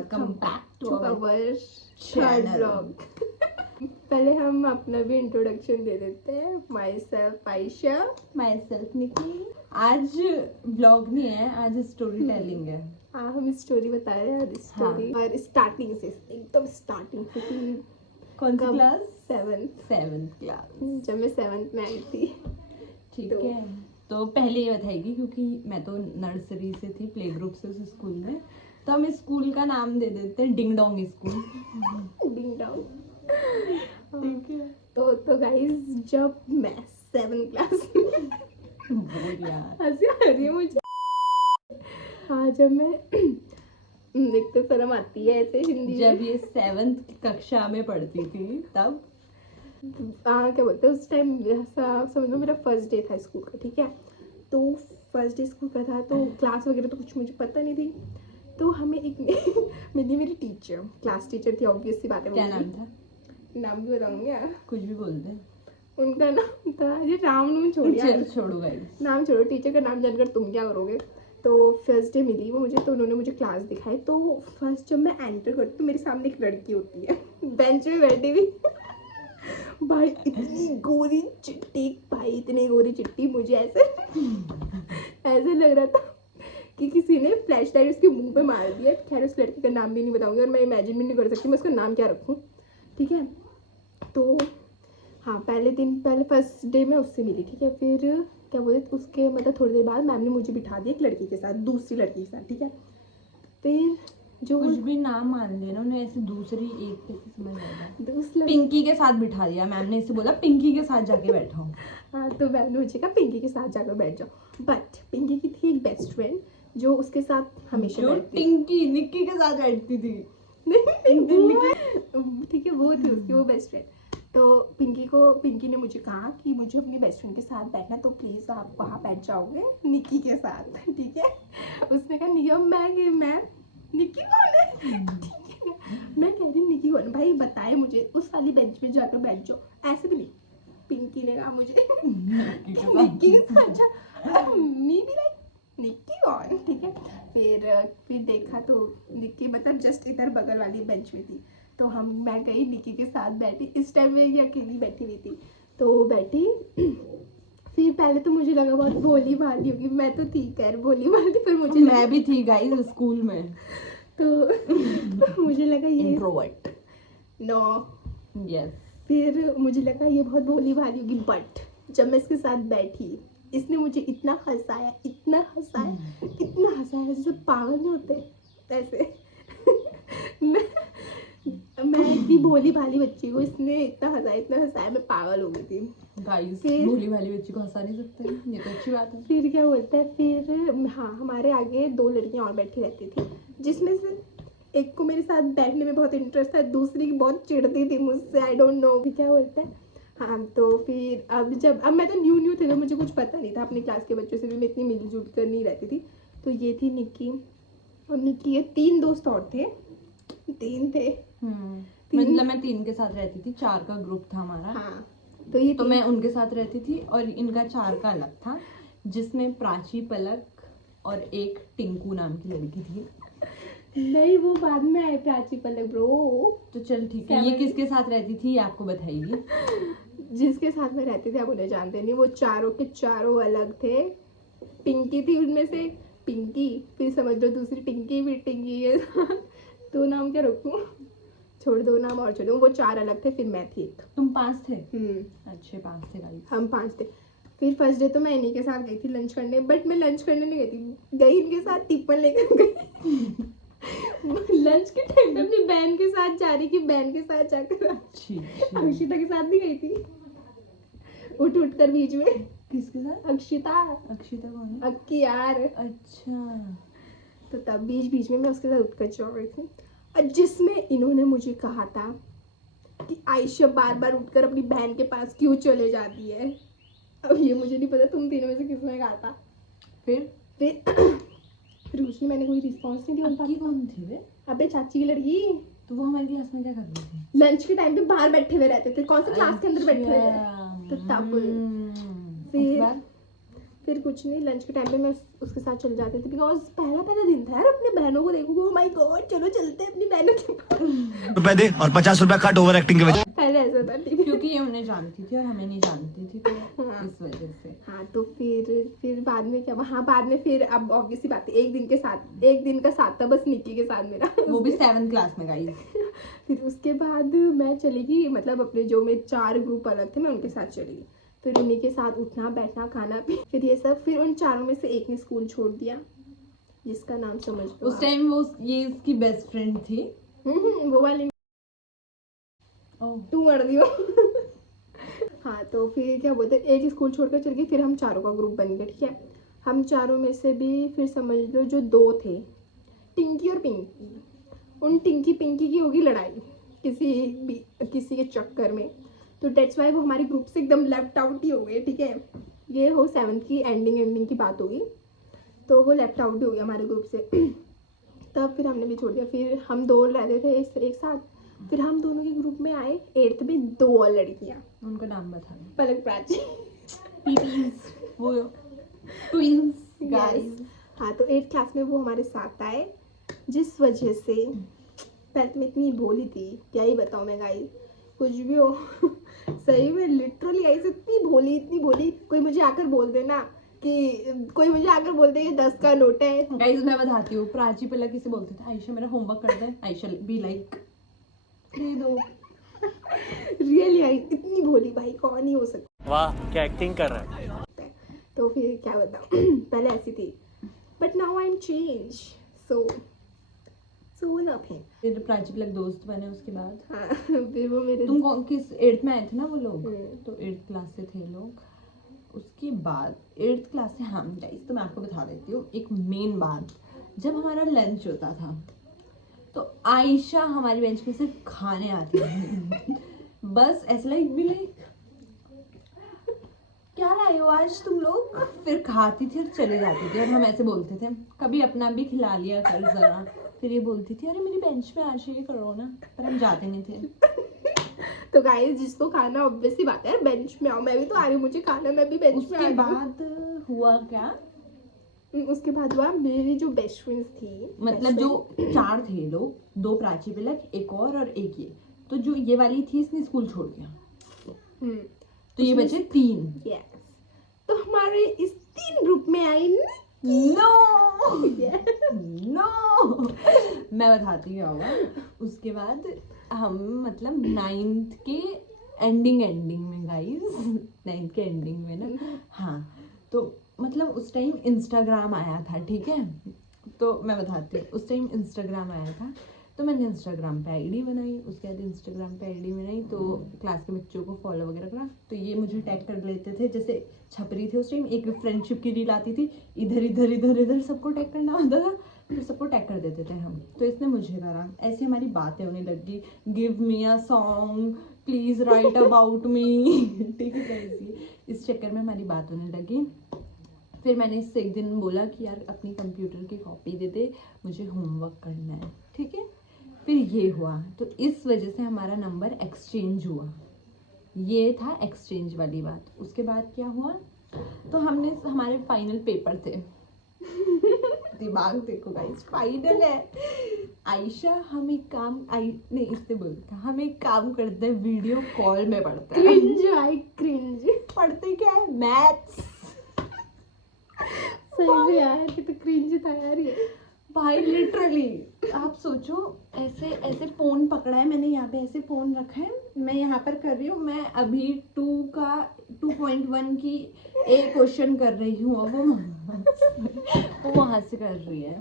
Welcome back to our channel. Vlog. पहले हम अपना भी इंट्रोडक्शन दे देते हैं। Myself Ayesha, myself Nikki. आज व्लॉग नहीं है, आज स्टोरी टेलिंग है। हम स्टोरी बता रहे हैं स्टोरी। और स्टार्टिंग से एकदम स्टार्टिंग से कि कौन सी कब? क्लास? Seventh class. जब मैं 7th में आई थी। ठीक तो- है, तो पहले ये बताएगी क्योंकि मैं तो नर्सरी से थी, प्ले ग्रुप से उस स्कूल में, तो हम इस स्कूल का नाम दे देते हैं ding dong school. Ding dong. ठीक है, तो गाइस जब मैं 7th क्लास में बोल यार। हंसी आ रही है मुझे। हाँ, जब मैं एक तो शर्म आती है ऐसे हिंदी जब में। ये 7th कक्षा में पढ़ती थी तब क्या बोलते हैं, उस टाइम समझ लो मेरा फर्स्ट डे था स्कूल का। ठीक है, तो फर्स्ट डे स्कूल का था, तो क्लास वगैरह तो कुछ मुझे पता नहीं थी। तो हमें एक मिली मेरी टीचर, क्लास टीचर थी, ऑब्वियस सी बात है। क्या नाम था? नाम भी बताऊंगी यार। कुछ भी बोल दे। उनका नाम था, ये नाम छोड़िए, चल छोड़ो गाइस। नाम छोड़ो, टीचर का नाम जानकर तुम क्या करोगे। तो फर्स्ट डे मिली वो मुझे, तो उन्होंने मुझे क्लास दिखाई। तो फर्स्ट जब मैं एंटर करती तो मेरे सामने एक लड़की होती है बेंच में बैठी हुई। भाई इतनी गोरी चिट्टी, भाई इतनी गोरी चिट्टी, मुझे ऐसे ऐसे लग रहा था कि किसी ने फ्लैश लाइट उसके मुंह पे मार दिया। खैर उस लड़की का नाम भी नहीं बताऊंगी और मैं इमेजिन भी नहीं कर सकती मैं उसका नाम क्या रखूँ। ठीक है, तो हाँ, पहले फर्स्ट डे में उससे मिली। ठीक है, फिर क्या बोलते उसके मतलब थोड़ी देर बाद मैम ने मुझे बिठा दिया एक लड़की के साथ, दूसरी लड़की के साथ। ठीक है, फिर जो कुछ भी नाम मान लेना, उन्हें ऐसे दूसरी एक कैसे समझ आएगा। दूसरी पिंकी के साथ बिठा दिया मैम ने, इसे बोला पिंकी के साथ जाके बैठो। हाँ, तो मैम ने मुझे कहा पिंकी के साथ जाकर बैठ जाओ। बट पिंकी की थी एक बेस्ट फ्रेंड जो उसके साथ हमेशा जो बैठती। टिंकी निक्की के साथ बैठती थी। ठीक है, वो थी उसकी वो बेस्ट फ्रेंड। तो पिंकी ने मुझे कहा कि मुझे अपनी बेस्ट फ्रेंड के साथ बैठना, तो प्लीज़ आप वहाँ बैठ जाओगे निक्की के साथ। ठीक है, उसने कहा निकी, मैं निक्की कौन है? ठीक है, मैं कह रही निक्की कौन है? भाई बताए मुझे, उस वाली बेंच में जाकर बैठ जाओ। ऐसे भी नहीं, पिंकी ने कहा मुझे निक्की के साथ जा। मी भी लाइक निक्की कौन? ठीक है, फिर देखा तो निक्की मतलब जस्ट इधर बगल वाली बेंच में थी। तो मैं गई निक्की के साथ बैठी। इस टाइम में ये अकेली बैठी हुई थी, तो बैठी। फिर पहले तो मुझे लगा बहुत भोली भाली होगी, मैं तो थी खैर भोली भाली, फिर मुझे मैं भी थी गाइस स्कूल में। तो मुझे लगा ये इंट्रोवर्ट। No yes. फिर मुझे लगा ये बहुत भोली भाली होगी। बट जब मैं इसके साथ बैठी, इसने मुझे इतना हंसाया जैसे पागल नहीं होते ऐसे। मैं इतनी भोली भाली बच्ची को इसने इतना हंसाया, मैं पागल हो गई थी। गाइस फिर- भोली भाली बच्ची को हंसा नहीं सकते, ये तो अच्छी बात है। फिर क्या बोलता है, फिर हाँ, हमारे आगे 2 लड़कियां और बैठी रहती थी, जिसमें से एक को मेरे साथ बैठने में बहुत इंटरेस्ट था, दूसरी की बहुत चिढ़ती थी मुझसे। आई डोंट नो क्या बोलता है। हाँ, तो फिर अब मैं तो न्यू थी, तो मुझे कुछ पता नहीं था। अपनी क्लास के बच्चों से भी मैं इतनी मिलजुल कर नहीं रहती थी। तो ये थी निक्की, और निक्की के 3 दोस्त और थे, 3 थे। मतलब मैं 3 के साथ रहती थी, 4 का ग्रुप था हमारा। हाँ, तो ये तो मैं उनके साथ रहती थी और इनका 4 का अलग था, जिसमें प्राची, पलक और एक टिंकू नाम की लड़की थी। नहीं, वो बाद में आए प्राची, पलक ब्रो। तो चल ठीक है, ये किसके साथ रहती थी ये आपको बताइए। जिसके साथ में रहते थे आप उन्हें जानते नहीं, वो चारों के चारों अलग थे। पिंकी थी उनमें से, पिंकी, फिर समझ लो दूसरी पिंकी, फिर टिंकी, ये 2 नाम क्या रखूं, छोड़ 2 नाम और छोड़ो। वो 4 अलग थे, फिर मैं थी एक। तुम 5 थे? अच्छे 5 थे गाइस। हम 5 थे। फिर फर्स्ट डे तो मैं इन्हीं के साथ गई थी लंच करने, बट मैं लंच करने नहीं गई इनके साथ टिफिन लेकर गई। लंच के टाइम पे अपनी बहन के साथ जा रही, कि बहन के साथ जाकर अक्षिता के साथ नहीं गई थी, उठ कर बीच में। किसके साथ? अक्षिता कौन है? अक्की यार। अच्छा, तो तब बीच में मैं उसके साथ उठकर चल रही थी, और जिसमें इन्होंने मुझे कहा था कि आयशा बार बार उठकर अपनी बहन के पास क्यों चले जाती है। अब ये मुझे नहीं पता तुम तीनों में से किसने कहा था। फिर उसने मैंने कोई रिस्पॉन्स नहीं दिया। अक्की कौन थी वे? अबे चाची की लड़की। तो वो हमारी क्लास में क्या कर रही थी? लंच के टाइम पे बाहर बैठे हुए रहते थे, कौन सी क्लास के अंदर बैठे हुए हैं। तो तब फिर कुछ नहीं, लंच के टाइम पे मैं उसके साथ चल जाती थी, बिकॉज पहला दिन था यार, अपने बहनों को देखो, ओह माय गॉड चलो चलते हैं अपनी बहनों के पास। रुपए दे और 50 रुपए कट ओवर एक्टिंग के वजह। पहले ऐसा था, ठीक है। क्योंकि ये उन्हें जानती थी और हमें नहीं जानती थी, तो हाँ। इस वजह से। हाँ तो फिर बाद में क्या, हाँ बाद में फिर अब ऑब्वियसली बात है, एक दिन का साथ था बस निक्की के साथ मेरा, वो भी 7th क्लास में गाइस। फिर उसके बाद मैं चली गई, मतलब अपने जो मेरे 4 ग्रुप अलग थे मैं उनके साथ चली गई, फिर उन्हीं के साथ उठना बैठना खाना पीना, फिर ये सब। फिर उन चारों में से एक ने स्कूल छोड़ दिया, जिसका नाम समझ लो उस टाइम वो ये इसकी बेस्ट फ्रेंड थी। वो वाली तू मर दियो। हाँ तो फिर क्या बोलते, एक स्कूल छोड़कर चल गई, फिर हम चारों का ग्रुप बन गया, ठीक है। हम चारों में से भी फिर समझ लो जो 2 थे, टिंकी और पिंकी, उन टिंकी पिंकी की होगी लड़ाई किसी के चक्कर में, तो डेट्स वाई वो हमारे ग्रुप से एकदम लेफ्ट आउट ही हो गए, ठीक है। ये हो 7th की एंडिंग की बात होगी, तो वो लेफ्ट आउट ही हो गया हमारे ग्रुप से। तब फिर हमने भी छोड़ दिया, फिर हम 2 रहते थे एक साथ, फिर हम दोनों के ग्रुप में आए 8th में 2 और लड़कियाँ, उनका नाम बता दो। पलक प्राची, पीपीज, वो ट्विंस गाइस। हाँ तो 8th क्लास में वो हमारे साथ आए, जिस वजह से पहले में इतनी भोली थी, क्या ही बताऊँ मैं गाइस, कुछ भी हो। सही में लिटरली गाइस इतनी भोली, कोई मुझे आकर बोल दे 10 का नोट है। गाइस मैं बताती हूँ, प्राची पहले किसे बोलते थे, आयशा मेरा होमवर्क कर दे, आयशा बी लाइक दे दो। रियली गाइस इतनी भोली भाई कौन ही हो सकता। वाह क्या एक्टिंग कर रहा है। तो फिर क्या बताऊँ, पहले ऐसी थी, but now I am change, so nothing. फिर प्राची पलक दोस्त बने उसके बाद। हाँ फिर वो मेरे तुम किस 8th में आए थे ना वो लोग, तो 8th क्लास से थे लोग। उसके बाद 8th क्लास से हम गाइस, तो मैं आपको बता देती हूँ एक मेन बात, जब हमारा लंच होता था तो आयशा हमारी बेंच पे सिर्फ खाने आती थी। बस ऐसा लाइक क्या लाए हो आज तुम लोग, फिर खाती थी और चले जाती थी, और हम ऐसे बोलते थे कभी अपना भी खिला लिया कर जरा, फिर ये बोलती थी अरे मेरी बेंच पे आज ये करो ना, पर हम जाते नहीं थे। तो गाइस जिसको खाना ऑब्वियसली बात है बेंच में आओ, मैं भी तो आ रही हूँ, मुझे खाना, मैं भी बेंच में आ उसके रही हूँ। बाद हुआ क्या, उसके बाद हुआ मेरी जो बेस्ट फ्रेंड्स थी, मतलब जो 4 थे लोग, 2 प्राची पलक, एक और एक ये, तो जो ये वाली थी इसने स्कूल छोड़ दिया, तो ये बचे 3। यस, तो हमारे इस 3 ग्रुप में आई नो मैं बताती हूँ क्या हुआ। उसके बाद हम मतलब 9th के एंडिंग में गाइस, 9th के एंडिंग में ना, हाँ तो मतलब उस टाइम इंस्टाग्राम आया था, ठीक है। तो मैं बताती हूँ, उस टाइम इंस्टाग्राम आया था, तो मैंने इंस्टाग्राम पे आईडी बनाई, उसके बाद इंस्टाग्राम पे आईडी बनाई तो क्लास के बच्चों को फॉलो वगैरह करा, तो ये मुझे टैग कर लेते थे, जैसे छपरी थे उस टाइम, एक फ्रेंडशिप की रील आती थी, इधर सबको टैग करना होता था, फिर सबको टैग कर देते थे हम, तो इसने मुझे करा, ऐसी हमारी बातें होने लगी, give me a song, please right about me, ठीक है कैसी, इस चक्कर में हमारी बात होने लगी। फिर मैंने इससे एक दिन बोला कि यार अपनी कंप्यूटर की कॉपी दे दे, मुझे होमवर्क करना है, ठीक है। फिर ये हुआ, तो इस वजह से हमारा नंबर एक्सचेंज हुआ, ये था एक्सचेंज वाली बात। उसके बाद क्या हुआ, तो हमने हमारे फाइनल पेपर थे, दिमाग देखो गाइस, फाइनल है। आयशा हम एक काम नहीं इससे बोलता, हम एक काम करते हैं, वीडियो कॉल में पढ़ते हैं। क्रिंज पढ़ते क्या है, मैथ्स। सही में यार, ये तो क्रिंज था यार ये भाई लिटरली आप सोचो, ऐसे फोन पकड़ा है मैंने, यहाँ पे ऐसे फोन रखा है, मैं यहाँ पर कर रही हूँ, मैं अभी 2.1 की एक क्वेश्चन कर रही हूँ, और वो वहां से कर रही है।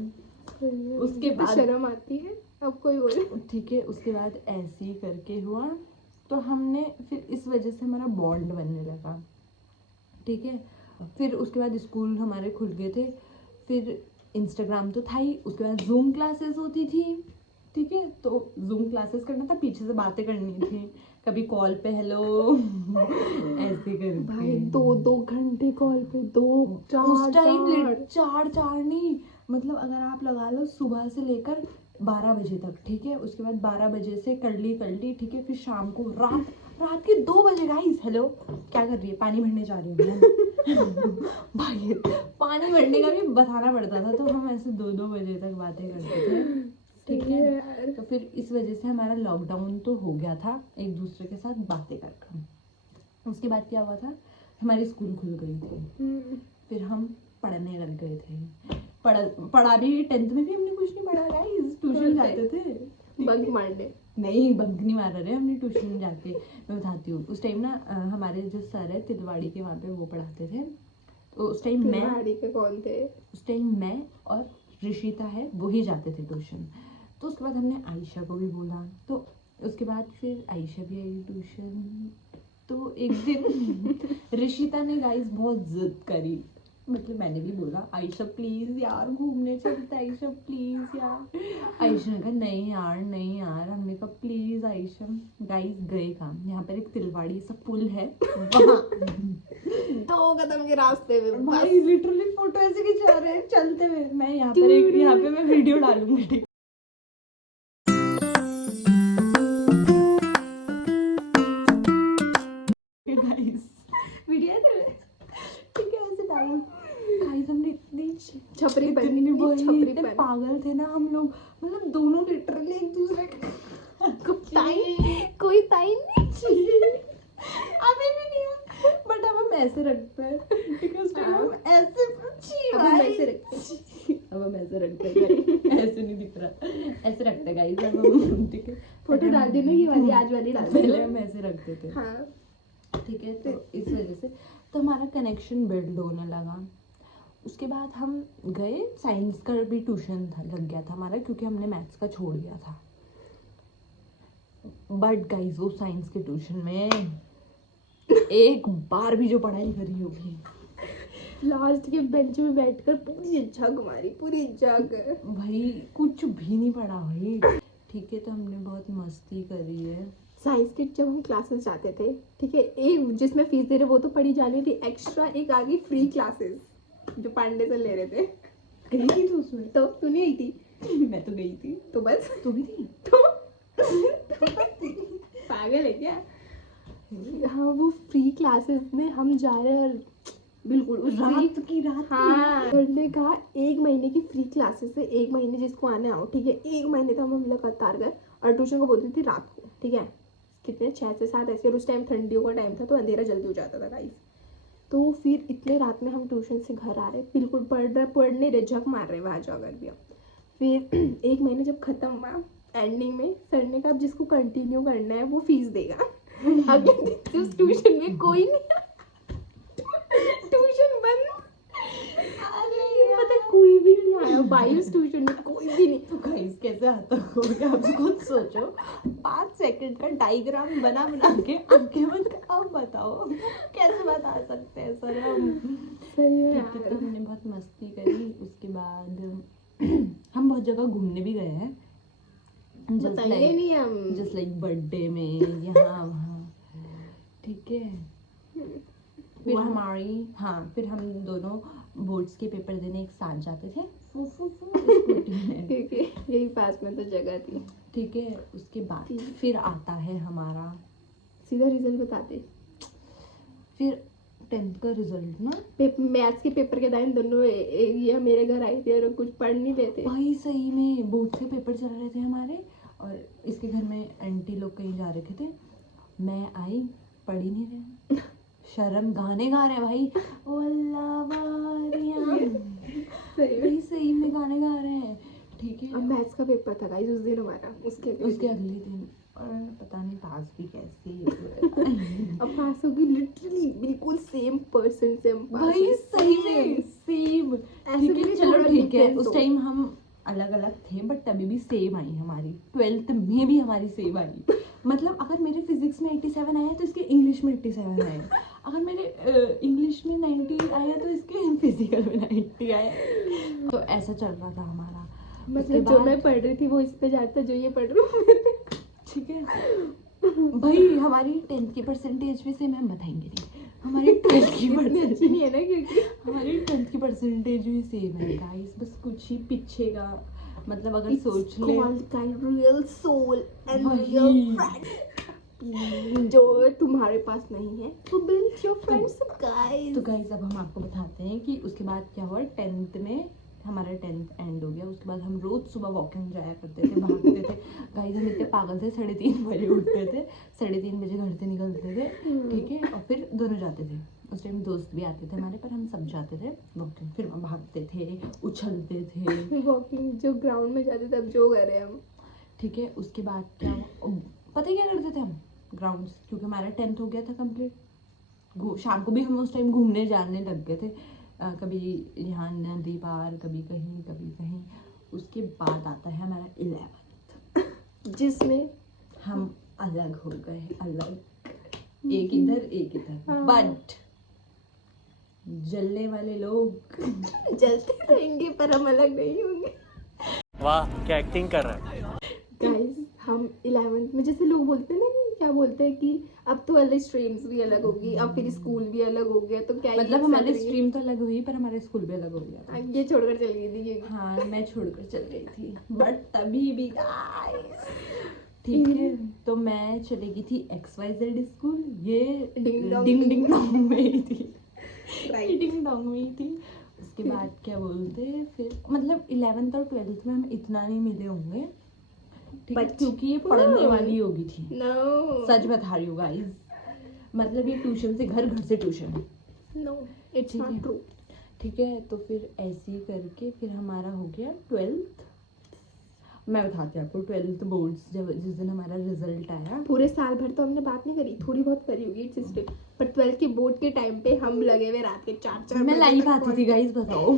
उसके बाद शर्म आती है अब कोई बोले, ठीक है। उसके बाद ऐसे ही करके हुआ, तो हमने फिर इस वजह से हमारा बॉन्ड बनने लगा, ठीक है। फिर उसके बाद स्कूल हमारे खुल गए थे, फिर इंस्टाग्राम तो था ही, उसके बाद जूम क्लासेस होती थी, ठीक है। तो जूम क्लासेस करना था, पीछे से बातें करनी थी, कभी कॉल पे हेलो ऐसे करके भाई 2 घंटे कॉल पे, उस टाइम 4 नहीं, मतलब अगर आप लगा लो सुबह से लेकर 12 बजे तक, ठीक है। उसके बाद 12 बजे से कर ली, ठीक है। फिर शाम को रात के 2 बजे गाइस। हेलो, क्या कर रही है? पानी भरने जा रही हूँ भाई, पानी भरने का भी बताना पड़ता था, तो हम ऐसे 2-2 बजे तक बातें करते थे। ठीक है, तो फिर इस वजह से हमारा लॉकडाउन तो हो गया था एक दूसरे के साथ बातें कर। उसके बाद क्या हुआ था, हमारी स्कूल खुल गई थी, फिर हम पढ़ने लग गए थे। पढ़ा भी 10th में भी हमने कुछ नहीं पढ़ा गाइस, ट्यूशन जाते थे। बंक मारने नहीं, बंक नहीं मारा रहे हमने, ट्यूशन जाके। मैं बताती हूँ, उस टाइम ना हमारे जो सर है तिलवाड़ी के, वहाँ पे वो पढ़ाते थे। तो उस टाइम तिलवाड़ी के कौन थे? उस टाइम मैं और ऋषिता है वो ही जाते थे ट्यूशन। तो उसके बाद हमने आयशा को भी बोला, तो उसके बाद फिर आयशा भी आई ट्यूशन। तो एक दिन ऋषिता ने गाइस बहुत जिद करी, मतलब मैंने भी बोला आयशा प्लीज यार घूमने चलते, आयशा प्लीज यार। आयशा ने कहा नहीं यार, नहीं यार। हमने कहा प्लीज आयशा। गाइस गए काम, यहाँ पर एक तिलवाड़ी सा पुल है वहाँ 2 कदम के रास्ते में भाई लिटरली फोटो ऐसे खिंचा रहे हैं चलते हुए। मैं यहाँ पे मैं वीडियो डालूंगी, ठीक है गाइस, वीडियो ठीक है ऐसे डालूं। गाइस हमने इतनी छपरी इतने पागल थे ना हम लोग, मतलब दोनों लिटरली एक दूसरे कोई टाइम नहीं अभी भी नहीं है, बट अब हम ऐसे रखते हैं, ठीक है। उस टाइम हम ऐसे अब हम ऐसे रखते हैं। अब हम ऐसे रखते हैं, ऐसे नहीं दिख रहा, ऐसे रखते हैं गाइस अब हम, ठीक है। फोटो डाल देना, ये वाली आज वाली डाल पहले देना। हम ऐसे रखते थे, हाँ ठीक है। तो इस वजह से तो हमारा कनेक्शन बिल्ड होने लगा। उसके बाद हम गए, साइंस का भी ट्यूशन था, लग गया था हमारा, क्योंकि हमने मैथ्स का छोड़ दिया था। बट गाइस वो साइंस के ट्यूशन में एक बार भी जो पढ़ाई करी होगी, लास्ट के बेंच में बैठकर पूरी जग मारी, पूरी जग। भाई कुछ भी नहीं पढ़ा भाई, ठीक है। तो हमने बहुत मस्ती करी है। साइंस की जब हम क्लासेस जाते थे, ठीक है, एक जिसमें फीस दे रहे वो तो पढ़ी जानी थी, एक्स्ट्रा एक आ गई फ्री क्लासेस जो पांडे से ले रहे थे। गई थी तो उसमें, तो तू नहीं आई थी? मैं तो गई थी। तो बस तू भी थी? तो पागल है क्या? हाँ, वो फ्री क्लासेस में हम जा रहे हैं और बिल्कुल उस रात की रात हाँ, सर ने कहा 1 महीने की फ्री क्लासेस है, 1 महीने जिसको आने आओ, ठीक है। 1 महीने तक हम लगातार गए और ट्यूशन को बोलती थी रात को, ठीक है, कितने 6 से 7 ऐसे। और उस टाइम ठंडियों का टाइम था तो अंधेरा जल्दी हो जाता था गाइस। तो फिर इतने रात में हम ट्यूशन से घर आ रहे, बिल्कुल पढ़ नहीं रहे, झक मार रहे वहाँ जाकर भी। फिर 1 महीने जब खत्म हुआ, एंडिंग में सर ने कहा जिसको कंटिन्यू करना है वो फीस देगा। अगले दिन से उस ट्यूशन में कोई नहीं, ट्यूशन बंद। अरे मतलब कोई भी नहीं आया भाई उस ट्यूशन में, कोई भी नहीं। तो गाइस कैसे आता होगा आप खुद सोचो, 5 सेकंड का डायग्राम बना के आंखें बंद कर, अब बताओ कैसे बता सकते हैं सर हम। सही है ठीक है, तो हमने बहुत मस्ती करी। उसके बाद हम बहुत जगह घूमने भी गए हैं, बताइए नहीं हम। जस्ट लाइक बर्थडे में यहाँ वहाँ, ठीक है। फिर हमारी फिर हम दोनों बोर्ड्स के पेपर देने एक साथ जाते थे स्कूटी में, क्योंकि यही पास में तो जगह थी, ठीक है। उसके बाद फिर आता है हमारा सीधा रिजल्ट बताते। फिर 10th का रिजल्ट ना, मैथ्स के पेपर के टाइम दोनों ये मेरे घर आई थी और कुछ पढ़ नहीं लेते भाई सही में बोर्ड के पेपर चल रहे थे हमारे, और इसके घर में आंटी लोग कहीं जा रखे थे। मैं आई, पढ़ ही नहीं रहे, शर्म, गाने गा रहे हैं भाई, ओ अल्लाह वारियां, सही में गाने गा रहे हैं, ठीक है। अब मैथ्स का पेपर था गाइस उस दिन हमारा, उसके अगले दिन, और पता नहीं पास भी कैसे हुए। अब पास होगी लिटरली बिल्कुल सेम पर्सन से हम पास भाई हुए, सही में सेम, ठीक है। चलो ठीक है, उस टाइम हम अलग अलग थे बट तभी भी सेम आई हमारी। 12th में भी हमारी सेम आई, मतलब अगर मेरे फिजिक्स में 87 आया तो इसके इंग्लिश में 87 आए, अगर मेरे इंग्लिश में 90 आया तो इसके फिजिकल में 90 आया। तो ऐसा चल रहा था हमारा। मतलब जो मैं पढ़ रही थी वो इस पे जाता, जो ये पढ़ रही हूँ, ठीक है भाई। हमारी 10th की परसेंटेज भी सेम, हम बताएंगे नहीं, हमारी 12th की अच्छी नहीं है ना, क्योंकि हमारी 10th की परसेंटेज भी सेम है गाइस, बस कुछ ही पीछे का, मतलब अगर सोच ले रियल सोल एंड वही। Real friend. जो तुम्हारे पास नहीं है तो बिल्ड योर फ्रेंडशिप गाइस। तो गाइस अब हम आपको बताते हैं कि उसके बाद क्या हुआ। 10th में हमारा 10th एंड हो गया। उसके बाद हम रोज सुबह वॉकिंग जाया करते थे, भागते थे। गाइस हम इतने पागल थे, 3:30 बजे उठते थे, 3:30 बजे घर से निकलते थे, ठीक है। और फिर दोनों जाते थे। उस टाइम दोस्त भी आते थे हमारे, पर हम सब जाते थे वॉकिंग। फिर हम भागते थे, उछलते थे, वॉकिंग जो ग्राउंड में जाते थे, अब जो कर रहे हैं हम। ठीक है। उसके बाद क्या हुआ, पता है क्या करते थे हम ग्राउंड, क्योंकि हमारा 10th हो गया था कंप्लीट। शाम को भी हम उस टाइम घूमने जाने लग गए थे, कभी यहाँ नदी पार, कभी कहीं कभी कहीं। उसके बाद आता है हमारा 11th, जिसमें हम अलग हो गए, अलग, एक इधर एक इधर। बट जलने वाले लोग जलते रहेंगे पर हम अलग नहीं होंगे। वाह क्या एक्टिंग कर रहा है। गाइस हम 11th में, जैसे लोग बोलते हैं ना कि क्या बोलते हैं कि अब तो अलग स्ट्रीम्स भी अलग होगी, अब फिर स्कूल भी अलग हो गया, तो क्या मतलब ये हमारी करेंगे? स्ट्रीम तो अलग हुई, पर हमारे स्कूल भी अलग हो गया था। ये छोड़कर चल गई थी ये। हाँ मैं छोड़कर चल गई थी, बट तभी भी guys, ठीक है। तो मैं चली गई थी XYZ स्कूल, ये ding dong ding ding dong में ही थी, Right. डिंग डोंग में ही थी। उसके बाद क्या बोलते हैं, फिर मतलब 11th और 12th में हम इतना नहीं मिले होंगे, ठीक है, But- क्योंकि ये पढ़ने वाली होगी थी। नो सच बता रही हूँ गाइस, मतलब ये ट्यूशन से घर, घर से ट्यूशन, नो इट्स ठीक है। Not true. ठीक है। तो फिर ऐसे ही करके फिर हमारा हो गया 12th। मैं बताती हूँ आपको 12th बोर्ड्स, जब जिस दिन हमारा रिजल्ट आया। पूरे साल भर तो हमने बात नहीं करी, थोड़ी बहुत करी होगी इट्स स्टिल, पर 12th के बोर्ड के टाइम पे हम लगे हुए रात के 4-4 मैं बजे लाइव तक आती थी गाइस, बताओ।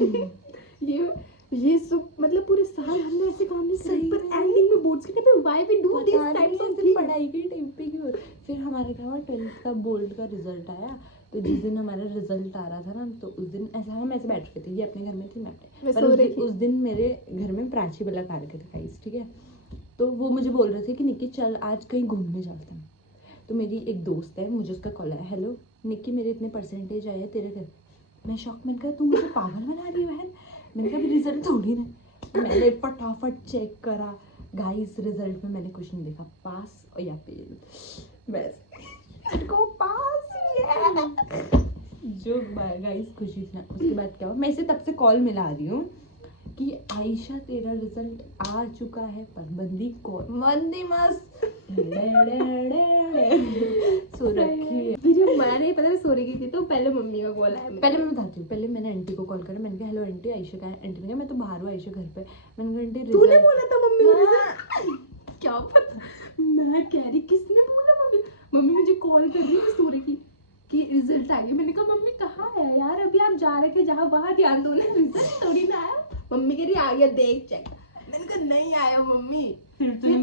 ये सब मतलब पूरे साल हमने ऐसे काम नहीं सही किया, पर में। एंडिंग में बोर्ड्स के टाइम पे व्हाई वी डू दिस पता टाइप्स नहीं ऑफ ऐसे थिंग्स। पढ़ाई के टाइम पे क्यों। फिर हमारे क्या हुआ, 12th का बोर्ड का रिजल्ट आया। तो जिस दिन हमारा रिजल्ट आ रहा था ना, तो उस दिन ऐसा हम ऐसे बैठ रहे थे, ये अपने घर में थी, मैं अपने। मैं पर सो रही थी। उस दिन मेरे घर में प्राची वाला कार्य थे गाइस, ठीक है। तो वो मुझे बोल रहे थे कि निक्की चल आज कहीं घूमने चलते हैं। तो मेरी एक दोस्त है, मुझे उसका कॉल आया, हेलो निक्की मेरे इतने परसेंटेज आए हैं तेरे घर। मैं शॉक, मैंने कहा तू मुझे पागल बना रही है बहन, मैंने कहा रिजल्ट थोड़ी ना। मैंने फटाफट चेक करा गाइस, रिजल्ट में मैंने कुछ नहीं देखा, पास और या फेल, बस को पास जो गाइस खुशी थी ना। उसके बाद क्या हुआ, मैं इसे तब से कॉल मिला रही हूँ कि आयशा तेरा रिजल्ट आ चुका है, पर बंदी कॉल मंदी मस्त सो रखी है। फिर जब मैं नहीं पता मैं सो रही थी, तो पहले मम्मी का कॉल आया मेरे पहले मैं बताती हूँ, पहले मैंने आंटी को कॉल करा, मैंने कहा हेलो आंटी आयशा का है। आंटी ने कहा मैं तो बाहर हूँ आयशा घर पे। मैंने कहा आंटी तूने रिजल्ट, बोला था मम्मी को रिजल्ट, क्या पता, मैं कह रही किसने बोला, मम्मी मम्मी मुझे कॉल कर रही है सो रही थी कि रिजल्ट आ गया। मैंने कहा मम्मी कहाँ है यार, अभी आप जा रहे थे जहाँ वहाँ ध्यान दो ना, रिजल्ट थोड़ी ना आया। मम्मी कह रही आ गया देख चेक, मैंने कहा नहीं आया मम्मी। फिर तूने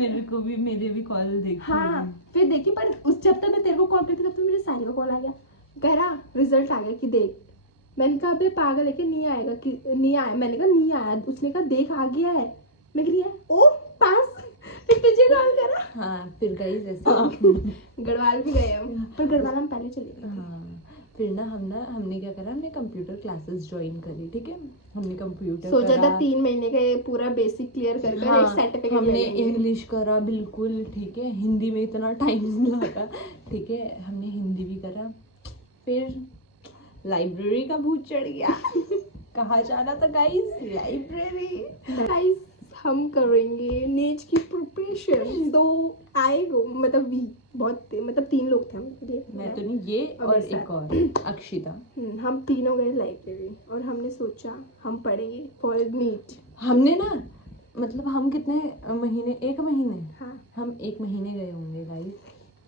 मेरे भी कॉल देखी। हाँ फिर देखी, पर उस जब तक मैं तेरे को कॉल करती तब तक मेरे सानी का कॉल आ गया, कह रहा रिजल्ट आ गया कि देख। मैंने कहा अबे पागल है कि नहीं आएगा, कि नहीं आया। मैंने कहा नहीं आया, उसने कहा देख आ गया है। मैं कह रही है ओ पास। फिर तुझे कॉल करा। हाँ फिर गाइस ऐसे गढ़वाल भी गए हम, पर गढ़वाल हम पहले चले गए थे। हाँ फिर ना हमने क्या करा, हमने कंप्यूटर क्लासेस ज्वाइन करी, ठीक है। हमने कंप्यूटर सोचा था करा, 3 महीने का ये पूरा बेसिक क्लियर कर हाँ, एक सर्टिफिकेट हमने इंग्लिश करा बिल्कुल, ठीक है। हिंदी में इतना टाइम लगा, ठीक है, हमने हिंदी भी करा। फिर लाइब्रेरी का भूत चढ़ गया। कहाँ जाना था गाइस, लाइब्रेरी। गाइस हम करेंगे नीट की प्रिपरेशन, तो आएगा मतलब भी बहुत, मतलब 3 लोग थे हम, ये मैं तो नहीं, ये और और मेरे एक और अक्षिता। हम तीनों गए लाइब्रेरी और हमने सोचा हम पढ़ेंगे फॉर नीट। हमने ना मतलब हम कितने महीने, 1 महीने, हाँ हम 1 महीने गए होंगे गाइस,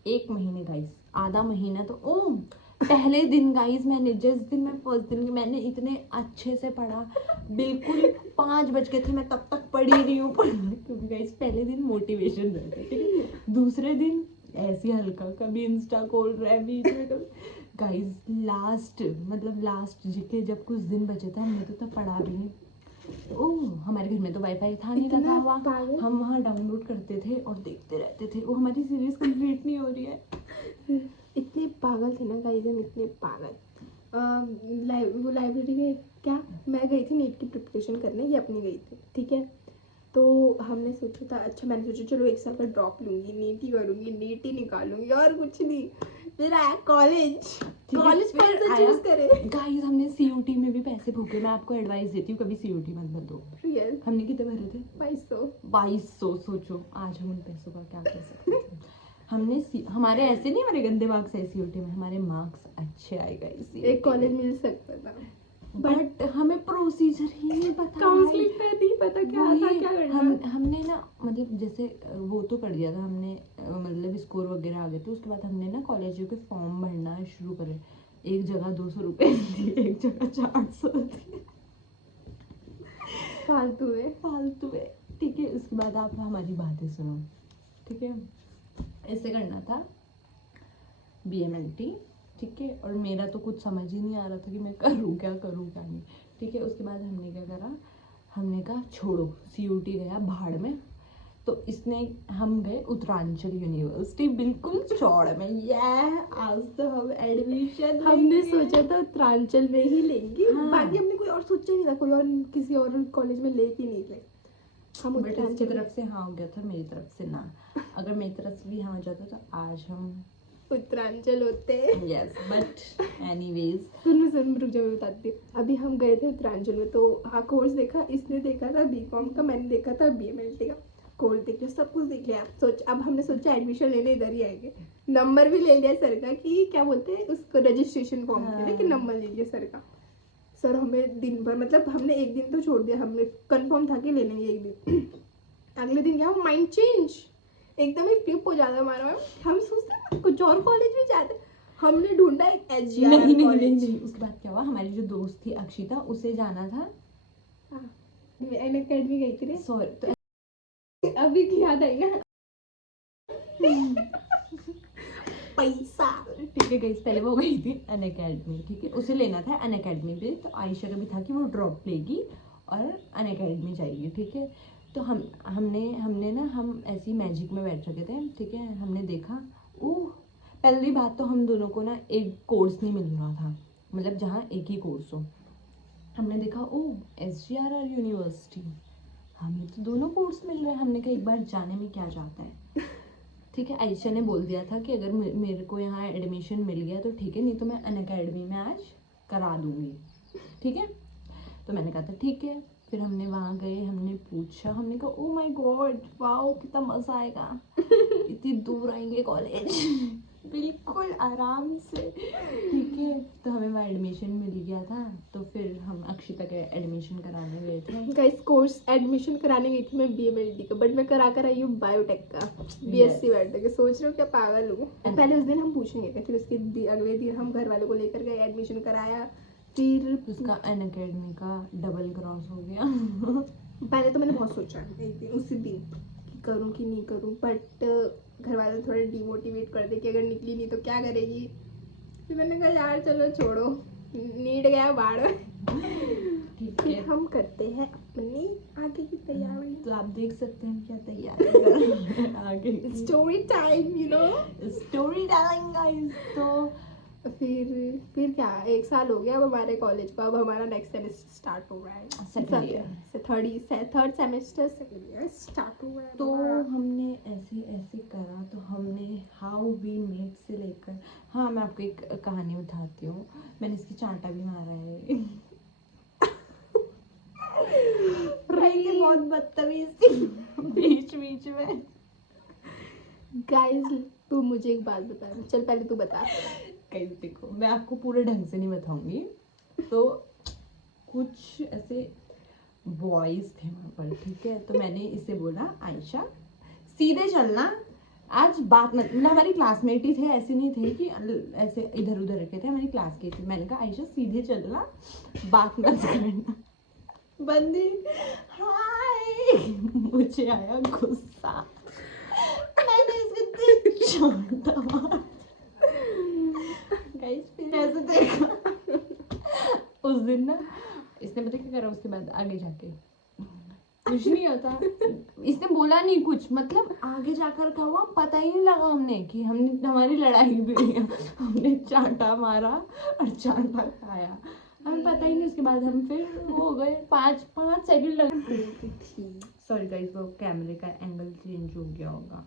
1 महीने गाइस, आधा महीना तो ओ पहले दिन गाइस, मैंने जिस दिन मैं फर्स्ट दिन मैंने इतने अच्छे से पढ़ा, बिल्कुल 5 बज गए थे, मैं तब तक पढ़ ही रही हूँ क्योंकि गाइस पहले दिन मोटिवेशन रहता है, ठीक है। दूसरे दिन ऐसे हल्का, कभी इंस्टा खोल रहा है बीच में, कभी गाइस लास्ट जीके जब कुछ दिन बचे थे, हमने तो तब पढ़ा भी नहीं। ओह हमारे घर में तो वाईफाई था नहीं इतना लगा हुआ, पागल। हम वहाँ डाउनलोड करते थे और देखते रहते थे, वो हमारी सीरीज कंप्लीट नहीं हो रही है। इतने पागल थे ना गाइस हम, इतने पागल। वो लाइब्रेरी में क्या, मैं गई थी नीट की प्रिपरेशन करने, ये अपनी गई थी, ठीक है। तो हमने सोचा था, अच्छा मैंने सोचा चलो 1 साल का ड्रॉप लूंगी, नीट ही करूंगी, नीट ही निकालूंगी और कुछ नहीं। फिर आया कॉलेज, कॉलेज कौन सा चूज करे। गाइस हमने सीयूटी में भी पैसे फूके। मैं आपको एडवाइस देती हूँ कभी सीयूटी मत भरो। रियल हमने कितने भरे थे? 2200। सोचो आज हम उन पैसों का क्या कर सकते थे। हमारे ऐसे नहीं, हमारे गंदे मार्क्स आए सीयूटी में, हमारे मार्क्स अच्छे आए गाइस। एक कॉलेज मिल सकता था बट हमें प्रोसीजर ही नहीं पता। काउंसलिंग पे नहीं पता क्या था, क्या करना। हमने ना मतलब जैसे वो तो कर दिया था हमने, मतलब स्कोर वगैरह आ गए थे। उसके बाद हमने ना कॉलेजों के फॉर्म भरना शुरू करे। एक जगह 200 रुपये थी, एक जगह 400 थी। फालतू है। ठीक है, उसके बाद आप हमारी बातें सुनो। ठीक है, ऐसे करना था BMLT। ठीक है, और मेरा तो कुछ समझ ही नहीं आ रहा था कि मैं करूँ क्या नहीं। ठीक है, उसके बाद हमने क्या करा, हमने कहा छोड़ो, CUT गया भाड़ में। तो हम गए उत्तरांचल यूनिवर्सिटी, बिल्कुल चौड़ में। आज तो हम एडमिशन हमने सोचा था उत्तरांचल में ही लेंगे। हाँ। बाकी हमने कोई और सोचा नहीं था, कोई और किसी और कॉलेज में ले ही नहीं थे हम। बट इसकी तरफ से हाँ हो गया था, मेरी तरफ से ना। अगर मेरी तरफ से भी हाँ हो जाता तो आज हम उत्तरांचल होते। यस, बट एनीवेज सुन रुक जाओ, मैं बताती हूँ। अभी हम गए थे उत्तरांचल में, तो हाँ कोर्स देखा, इसने देखा था BCom का, मैंने देखा था BMLT का। कोर्स देख लिया, सब कुछ देख लिया। अब हमने सोचा एडमिशन लेने इधर ही आएंगे। नंबर भी ले लिया सर का, कि क्या बोलते हैं उसको, रजिस्ट्रेशन फॉर्म के लिए, कि नंबर ले लिया सर का। सर हमें दिन भर, मतलब हमने एक दिन तो छोड़ दिया, हमने कंफर्म था कि ले लेंगे एक दिन। अगले दिन क्या माइंड चेंज, एकदम ही फ्लिप हो जाता हमारा। हम सोचते हैं कुछ और कॉलेज में जाते। हमने ढूंढा एक SGR नहीं। उसके बाद क्या हुआ, हमारी जो दोस्त थी अक्षिता, उसे जाना था अनअकैडमी गई थी। सॉरी, तो अभी की याद आई ना। पैसा। ठीक है गाइस, पहले वो गई थी अनअकैडमी। ठीक है, उसे लेना था अनअकैडमी पे। तो आयशा का भी था कि वो ड्रॉप लेगी और अनअकैडमी जाएगी। ठीक है, तो हमने ना, हम ऐसी मैजिक में बैठ रखे थे। ठीक है, हमने देखा, ओह पहली बात तो हम दोनों को ना एक कोर्स नहीं मिल रहा था, मतलब जहाँ एक ही कोर्स हो। हमने देखा ओह SGR यूनिवर्सिटी, हमें तो दोनों कोर्स मिल रहे हैं। हमने कहा एक बार जाने में क्या जाता है। ठीक है, आयशा ने बोल दिया था कि अगर मेरे को यहाँ एडमिशन मिल गया तो ठीक है, नहीं तो मैं अनअकैडमी में आज करा दूंगी। ठीक है, तो मैंने कहा था ठीक है। फिर हमने वहाँ गए, हमने पूछा, हमने कहा ओ माय गॉड वाओ कितना मज़ा आएगा, इतनी दूर आएंगे कॉलेज बिल्कुल आराम से। ठीक है, तो हमें वहाँ एडमिशन मिल गया था। तो फिर हम अक्षिता के एडमिशन कराने गए थे। गाइस कोर्स एडमिशन कराने गई थी मैं BMLT का, बट मैं करा कर आई हूँ बायोटेक का, BSc बायोटेक। सोच रहे हो क्या पागल हूँ। पहले उस दिन हम पूछने गए थे, फिर उसके अगले दिन हम घर वालों को लेकर गए, एडमिशन कराया। फिर उसका अनअकैडमी का डबल क्रॉस हो गया। पहले तो मैंने बहुत सोचा एक दिन, उसी दिन कि करूँ कि नहीं करूँ, बट घर वाले थोड़े डिमोटिवेट कर दे कि अगर निकली नहीं तो क्या करेगी। फिर मैंने कहा यार चलो छोड़ो, नीट गया बाढ़ में। ठीक फिर है, हम करते हैं अपनी आगे की तैयारी। तो आप देख सकते हैं क्या तैयारी कर रहे हैं आगे की। Story time story telling guys. तो फिर क्या, 1 साल हो गया अब हमारे कॉलेज को। अब हमारा नेक्स्ट सेमेस्टर स्टार्ट हो रहा है, Second year. Third semester second year start हो रहा है। तो हमने ऐसे करा। तो हमने हाउ वी मेट से लेकर, हाँ मैं आपको एक कहानी बताती हूँ। मैंने इसकी चांटा भी मारा है। बहुत बदतमीज थी बीच में। गाइस तू मुझे एक बात बता, चल पहले तू बता। गाइस देखो, मैं आपको पूरे ढंग से नहीं बताऊंगी। तो कुछ ऐसे बॉयज थे वहाँ पर। ठीक है, तो मैंने इसे बोला आयशा सीधे चलना, आज बात मत, मतलब हमारी क्लासमेट ही थे, ऐसे नहीं थे कि ऐसे इधर उधर रखे थे, हमारी क्लास के थे। मैंने कहा आयशा सीधे चलना, बात मत करना। बंदी हाय, मुझे आया गुस्सा, मैंने इसको चांटा मारा। गाइस फिर ऐसे देखा। उस दिन ना इसने पता क्या करा, उसके बाद आगे जाके कुछ नहीं होता, इसने बोला नहीं कुछ, मतलब आगे जाकर क्या हुआ पता ही नहीं लगा हमने कि हमारी लड़ाई भी हुई है। हमने चांटा मारा और चांटा खाया, हमें पता ही नहीं। उसके बाद हम फिर हो गए 5 सेकंड लगे थी। सॉरी गाइस, वो कैमरे का एंगल चेंज हो गया होगा।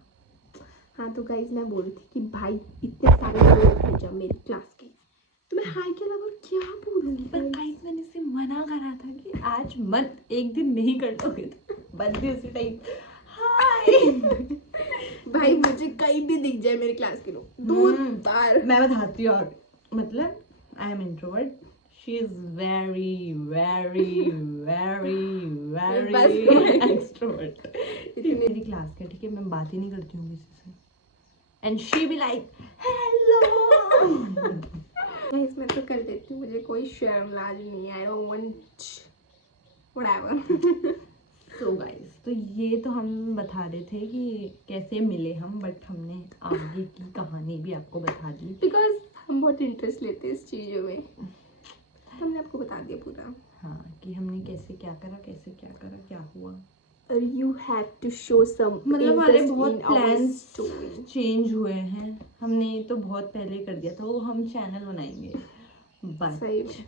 हाँ तो गाइज मैं बोल रही थी कि भाई इतने सारे लोग हैं जब मेरी क्लास के, तो मैं हाई के अलावा क्या बोलूँगी। पर गाइस मैंने इसे मना करा था कि आज मत, एक दिन नहीं कर लोगे तो बंदे उसी टाइम हाय। भाई मुझे कहीं भी दिख जाए मेरे क्लास के लोग दूर बार। मैं बताती हूँ, और मतलब I am introvert, she is very very very very extrovert. मेरी क्लास का, ठीक है, मैं बात ही नहीं करती हूँ किसी से, and she be like hello. Guys मैं तो कर देती हूँ, मुझे कोई शर्म लाज नहीं है। I don't want whatever. So guys, तो ये तो हम बता रहे थे कि कैसे मिले हम, बट हमने आगे की कहानी भी आपको बता दी। बिकॉज हम बहुत इंटरेस्ट लेते हैं इस चीज़ों में, तो हमने आपको बता दिया पूरा। हाँ, कि हमने कैसे क्या करा, कैसे क्या करा, क्या हुआ। और you have to show some, मतलब हमारे बहुत प्लान्स चेंज हुए हैं। हमने तो बहुत पहले कर दिया था वो हम चैनल बनाएंगे, बट सही में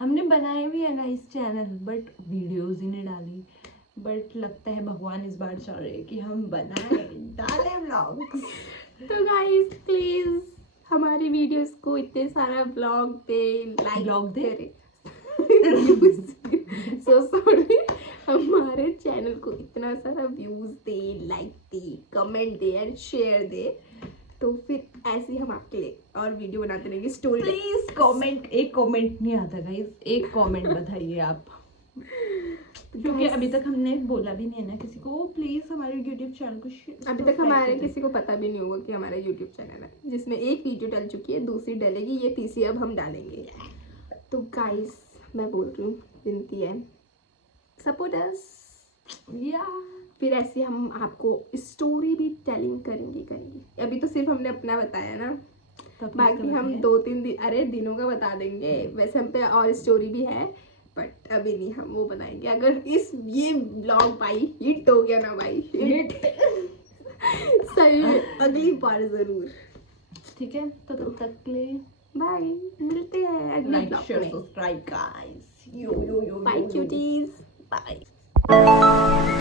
हमने बनाए भी है गाइस चैनल, बट वीडियोस ही नहीं डाली। बट लगता है भगवान इस बार चाह रहे हैं कि हम बनाएं, डालें व्लॉग्स। तो गाइस प्लीज हमारी वीडियोस को इतने सारा ब्लॉग दे, लाइक Vlog दे? करे। सो सॉरी, हमारे चैनल को इतना सारा व्यूज दे, लाइक दे, कमेंट दे एंड शेयर दे, तो फिर ऐसे ही हम आपके लिए और वीडियो बनाते रहेंगे। स्टोरी प्लीज कमेंट, एक कमेंट नहीं आता गाइस, एक कमेंट बताइए आप, क्योंकि अभी तक हमने बोला भी नहीं है ना किसी को। प्लीज हमारे यूट्यूब चैनल को अभी तक हमारे किसी को पता भी नहीं होगा कि हमारा यूट्यूब चैनल है, जिसमें एक वीडियो डल चुकी है, दूसरी डलेगी, ये तीसरी अब हम डालेंगे। तो गाइस मैं बोल रही हूँ, विनती है, सपोर्ट अस। या फिर ऐसे हम आपको स्टोरी भी टेलिंग करेंगे। अभी तो सिर्फ हमने अपना बताया ना, बाकी हम 2-3 दिन, अरे दिनों का बता देंगे। वैसे हम पे और स्टोरी भी है, बट अभी नहीं, हम वो बनाएंगे। अगर ये ब्लॉग भाई हिट हो गया ना भाई, हिट सही में अगली बार जरूर। ठीक है, तो तब तक के लिए बाय, मिलते हैं अगले लाइक ब्लॉग शेयर में। Subscribe guys. Yo yo yo bye cuties. Bye.